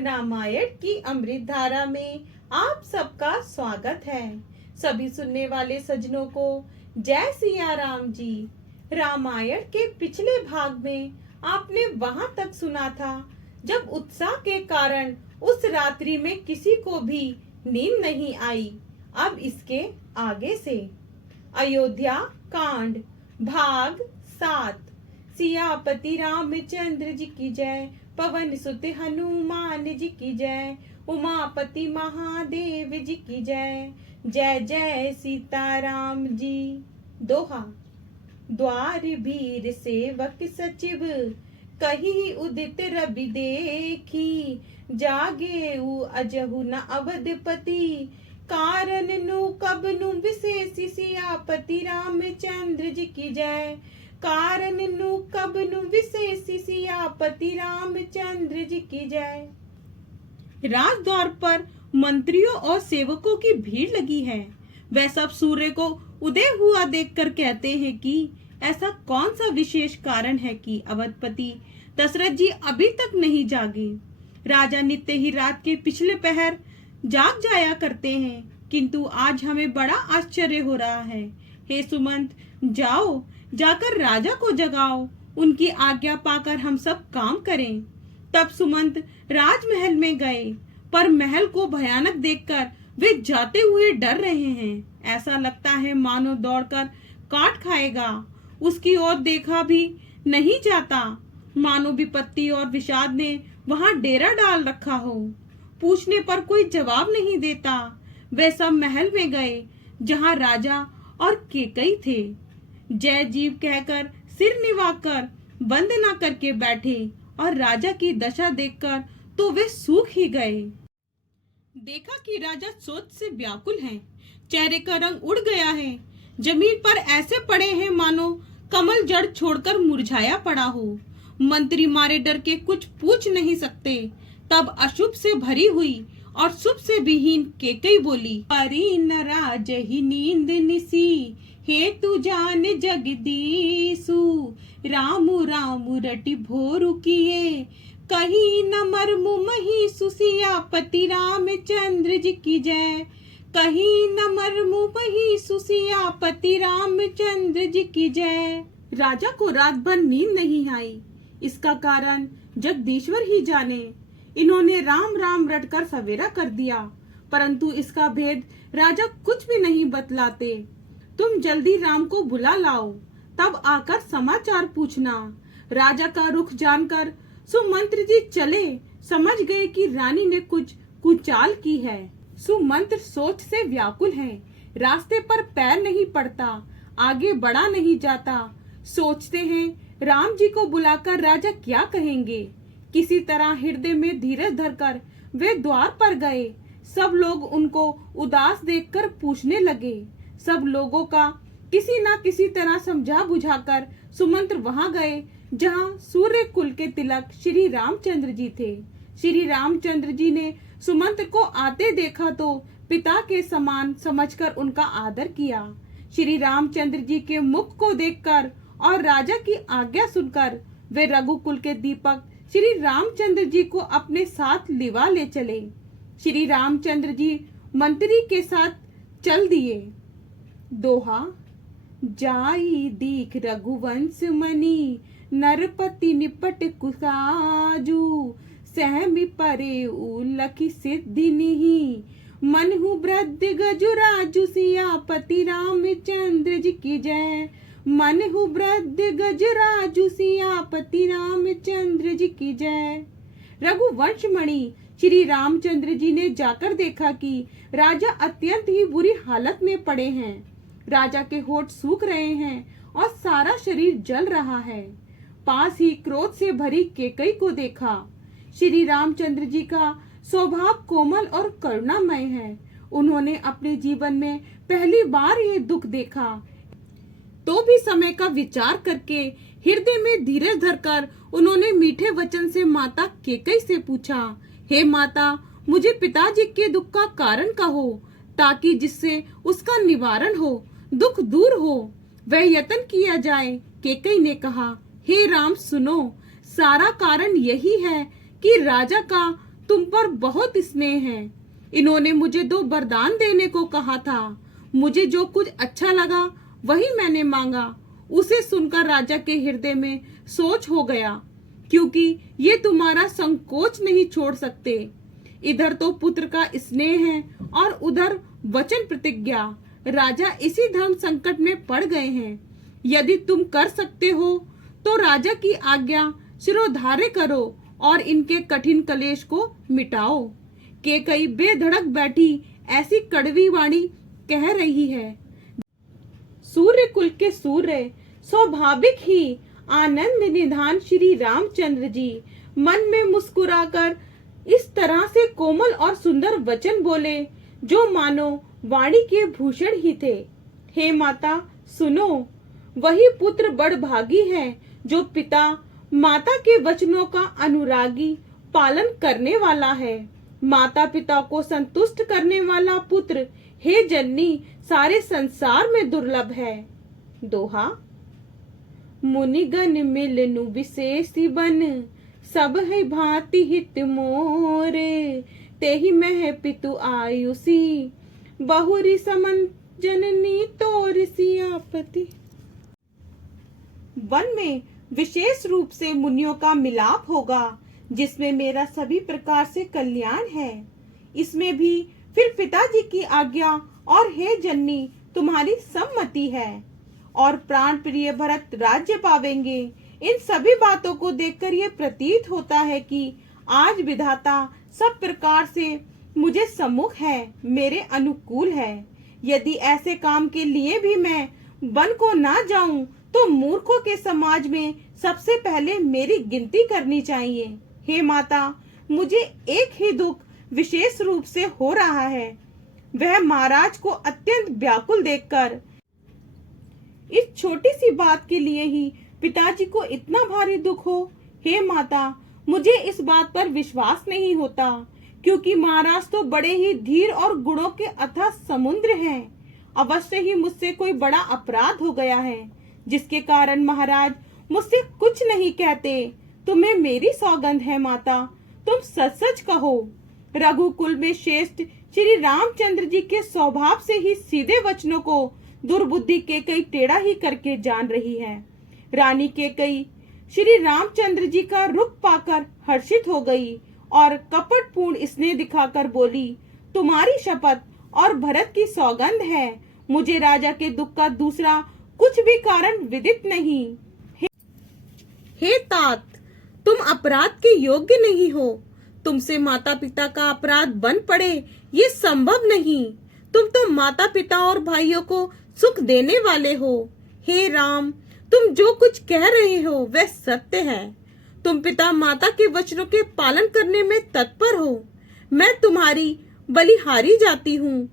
रामायण की अमृत धारा में आप सबका स्वागत है। सभी सुनने वाले सज्जनों को जय सिया राम जी। रामायण के पिछले भाग में आपने वहां तक सुना था जब उत्साह के कारण उस रात्रि में किसी को भी नींद नहीं आई। अब इसके आगे से अयोध्या कांड भाग 7। सियापति रामचंद्र जी की जय, पवन सुत हनुमान जी की जय, उमापति महादेव जी की जय। जय जय सीताराम जी। दोहा। द्वार भीर सेवक सचिव, कही उदित रवि देखी, जागे अजहु न अवधपति, कारण नु कब नु विशेषी। सियापति रामचंद्र जी की जय, कारण नु कब नु विशेषी। सियापति रामचंद्र जी की जय। राजद्वार पर मंत्रियों और सेवकों की भीड़ लगी है। वह सब सूर्य को उदय हुआ देखकर कहते हैं कि ऐसा कौन सा विशेष कारण है कि अवधपति दशरथ जी अभी तक नहीं जागे। राजा नित्य ही रात के पिछले पहर जाग जाया करते हैं, किंतु आज हमें बड़ा आश्चर्य हो रहा है। हे सुमंत, जाओ जाकर राजा को जगाओ, उनकी आज्ञा पाकर हम सब काम करें। तब सुमंत राजमहल में गए, पर महल को भयानक देखकर वे जाते हुए डर रहे हैं। ऐसा लगता है मानो दौड़कर काट खाएगा। उसकी ओर देखा भी नहीं जाता, मानो विपत्ति और विषाद ने वहां डेरा डाल रखा हो। पूछने पर कोई जवाब नहीं देता। वे सब महल में गए जहां राजा और केकई थे। जय जीव कहकर सिर निवाकर वंदना करके बैठे, और राजा की दशा देखकर तो वे सूख ही गए। देखा कि राजा सोच से व्याकुल हैं, चेहरे का रंग उड़ गया है, जमीन पर ऐसे पड़े हैं मानो कमल जड़ छोड़कर मुरझाया पड़ा हो। मंत्री मारे डर के कुछ पूछ नहीं सकते। तब अशुभ से भरी हुई और शुभ से विहीन केकई बोली, परी न राज ही नींद निसी, हे तू जान जगदीसु। रामु रामु रटि भोरु किए, कहीं न मरमु मही। सियापति रामचंद्र जी की जय, कहीं न मरमु मही। सियापति रामचंद्र जी की जय। राजा को रात भर नींद नहीं आई, इसका कारण जगदीश्वर ही जाने। इन्होंने राम राम रटकर सवेरा कर दिया, परंतु इसका भेद राजा कुछ भी नहीं बतलाते। तुम जल्दी राम को बुला लाओ, तब आकर समाचार पूछना। राजा का रुख जानकर सुमंत्र जी चले, समझ गए कि रानी ने कुछ कुचाल की है। सुमंत्र सोच से व्याकुल है, रास्ते पर पैर नहीं पड़ता, आगे बढ़ा नहीं जाता। सोचते हैं राम जी को बुलाकर राजा क्या कहेंगे। किसी तरह हृदय में धीरज धरकर वे द्वार पर गए। सब लोग उनको उदास देखकर पूछने लगे। सब लोगों का किसी न किसी तरह समझा बुझाकर सुमंत्र वहां गए जहां सूर्य कुल के तिलक श्री रामचंद्र जी थे। श्री रामचंद्र जी ने सुमंत्र को आते देखा तो पिता के समान समझकर उनका आदर किया। श्री रामचंद्र जी के मुख को देखकर और राजा की आज्ञा सुनकर वे रघुकुल के दीपक श्री रामचंद्र जी को अपने साथ लिवा ले चले। श्री रामचंद्र जी मंत्री के साथ चल दिए। दोहा। जाई दीख रघुवंश मनी, नरपति निपट कुसाजू। सहमि परे उलखि सिद्धि निहि, मनहु वृद्ध गजुराजु। सियापति रामचंद्र जी की जय, मनहु वृद्ध गजराजु। सियापति रामचंद्र जी की जय। रघुवंश मणि श्री रामचंद्र जी ने जाकर देखा कि राजा अत्यंत ही बुरी हालत में पड़े हैं। राजा के होठ सूख रहे हैं और सारा शरीर जल रहा है। पास ही क्रोध से भरी केकई को देखा। श्री रामचंद्र जी का स्वभाव कोमल और करुणामय है। उन्होंने अपने जीवन में पहली बार ये दुख देखा, तो भी समय का विचार करके हृदय में धीरज धरकर उन्होंने मीठे वचन से माता केकई से पूछा, हे माता, मुझे पिताजी के दुख का कारण कहो, ताकि जिससे उसका निवारण हो, दुख दूर हो, वह यत्न किया जाए। केकई ने कहा, हे राम सुनो, सारा कारण यही है कि राजा का तुम पर बहुत स्नेह है। इन्होंने मुझे 2 वरदान देने को कहा था। मुझे जो कुछ अच्छा लगा वही मैंने मांगा। उसे सुनकर राजा के हृदय में सोच हो गया, क्योंकि ये तुम्हारा संकोच नहीं छोड़ सकते। इधर तो पुत्र का स्नेह है और उधर वचन प्रतिज्ञा। राजा इसी धर्म संकट में पड़ गए हैं। यदि तुम कर सकते हो तो राजा की आज्ञा शिरोधार्य करो और इनके कठिन कलेश को मिटाओ। केकई बेधड़क बैठी ऐसी कड़वी वाणी कह रही है। सूर्य कुल के सूर्य स्वाभाविक ही आनंद निधान श्री रामचंद्र जी मन में मुस्कुराकर इस तरह से कोमल और सुंदर वचन बोले जो मानो वाणी के भूषण ही थे। हे माता सुनो, वही पुत्र बड़ भागी है जो पिता माता के वचनों का अनुरागी पालन करने वाला है। माता पिता को संतुष्ट करने वाला पुत्र हे जननी सारे संसार में दुर्लभ है। दोहा। मुनिगण मिलनु विशेष बन सब है भांति हित मोर, तेहि मह पितु आयुषी बहुरी समन जननी तोर सियापति। वन में विशेष रूप से मुनियों का मिलाप होगा जिसमें मेरा सभी प्रकार से कल्याण है। इसमें भी फिर पिताजी की आज्ञा और हे जननी तुम्हारी सम्मति है और प्राण प्रिय भरत राज्य पावेंगे। इन सभी बातों को देखकर यह प्रतीत होता है कि आज विधाता सब प्रकार से मुझे सम्मुख है, मेरे अनुकूल है। यदि ऐसे काम के लिए भी मैं वन को ना जाऊं तो मूर्खों के समाज में सबसे पहले मेरी गिनती करनी चाहिए। हे माता, मुझे एक ही दुख विशेष रूप से हो रहा है, वह महाराज को अत्यंत व्याकुल देखकर। इस छोटी सी बात के लिए ही पिताजी को इतना भारी दुख हो। हे माता, मुझे इस बात पर विश्वास नहीं होता, क्योंकि महाराज तो बड़े ही धीर और गुणों के अथाह समुद्र हैं। अवश्य ही मुझसे कोई बड़ा अपराध हो गया है जिसके कारण महाराज मुझसे कुछ नहीं कहते। तुम्हें मेरी सौगंध है माता, तुम सच सच कहो। रघुकुल में श्रेष्ठ श्री रामचंद्र जी के स्वभाव से ही सीधे वचनों को दुर्बुद्धि के कई टेढ़ा ही करके जान रही है। रानी के कई श्री रामचंद्र जी का रुख पाकर हर्षित हो गई और कपटपूर्ण स्नेह दिखाकर बोली, तुम्हारी शपथ और भरत की सौगंध है, मुझे राजा के दुख का दूसरा कुछ भी कारण विदित नहीं। हे तात, तुम अपराध के योग्य नहीं हो। तुमसे माता पिता का अपराध बन पड़े ये संभव नहीं। तुम तो माता पिता और भाइयों को सुख देने वाले हो। हे राम, तुम जो कुछ कह रहे हो वह सत्य है। तुम पिता माता के वचनों के पालन करने में तत्पर हो। मैं तुम्हारी बलिहारी जाती हूँ।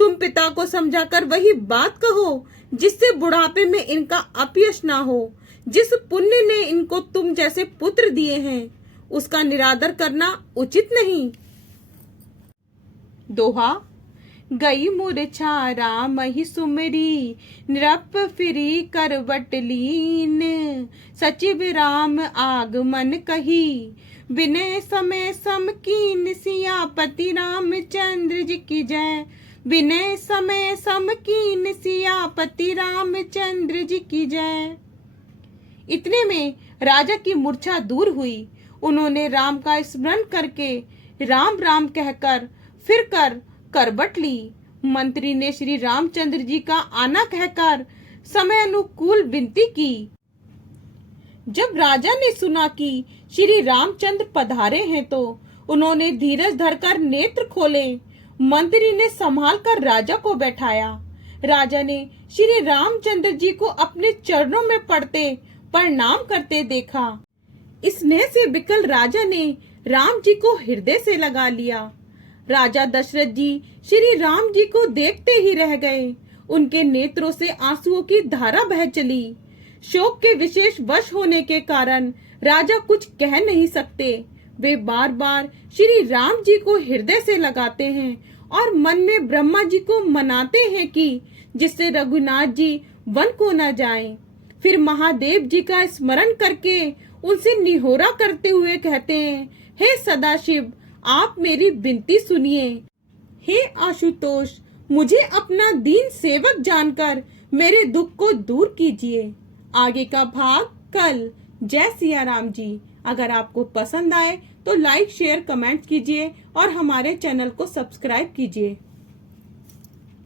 तुम पिता को समझाकर वही बात कहो जिससे बुढ़ापे में इनका अपयश ना हो। जिस पुण्य ने इनको तुम जैसे पुत्र दिए हैं उसका निरादर करना उचित नहीं। दोहा। गई मूर्छा राम ही सुमरी, नृप फिरी करवट लीन, सचिव राम आगमन कही, विनय समय समकीन, सियापति रामचंद्र जी की जय। विनय समय समकीन, सियापति रामचंद्र जी की जय। इतने में राजा की मूर्छा दूर हुई। उन्होंने राम का स्मरण करके राम राम कहकर फिर कर करबट ली। मंत्री ने श्री रामचंद्र जी का आना कहकर समय अनुकूल विनती की। जब राजा ने सुना कि श्री रामचंद्र पधारे हैं तो उन्होंने धीरज धरकर नेत्र खोले। मंत्री ने संभाल कर राजा को बैठाया। राजा ने श्री रामचंद्र जी को अपने चरणों में पड़ते प्रणाम करते देखा। स्नेह से विकल राजा ने राम जी को हृदय से लगा लिया। राजा दशरथ जी श्री राम जी को देखते ही रह गए। उनके नेत्रों से आंसुओं की धारा बह चली। शोक के विशेष वश होने के कारण राजा कुछ कह नहीं सकते। वे बार बार श्री राम जी को हृदय से लगाते हैं और मन में ब्रह्मा जी को मनाते हैं कि जिससे रघुनाथ जी वन को न जाएं। फिर महादेव जी का स्मरण करके उनसे निहोरा करते हुए कहते हैं, हे सदाशिव, आप मेरी विनती सुनिए। हे आशुतोष, मुझे अपना दीन सेवक जानकर मेरे दुख को दूर कीजिए। आगे का भाग कल। जय सिया राम जी। अगर आपको पसंद आए तो लाइक शेयर कमेंट कीजिए और हमारे चैनल को सब्सक्राइब कीजिए।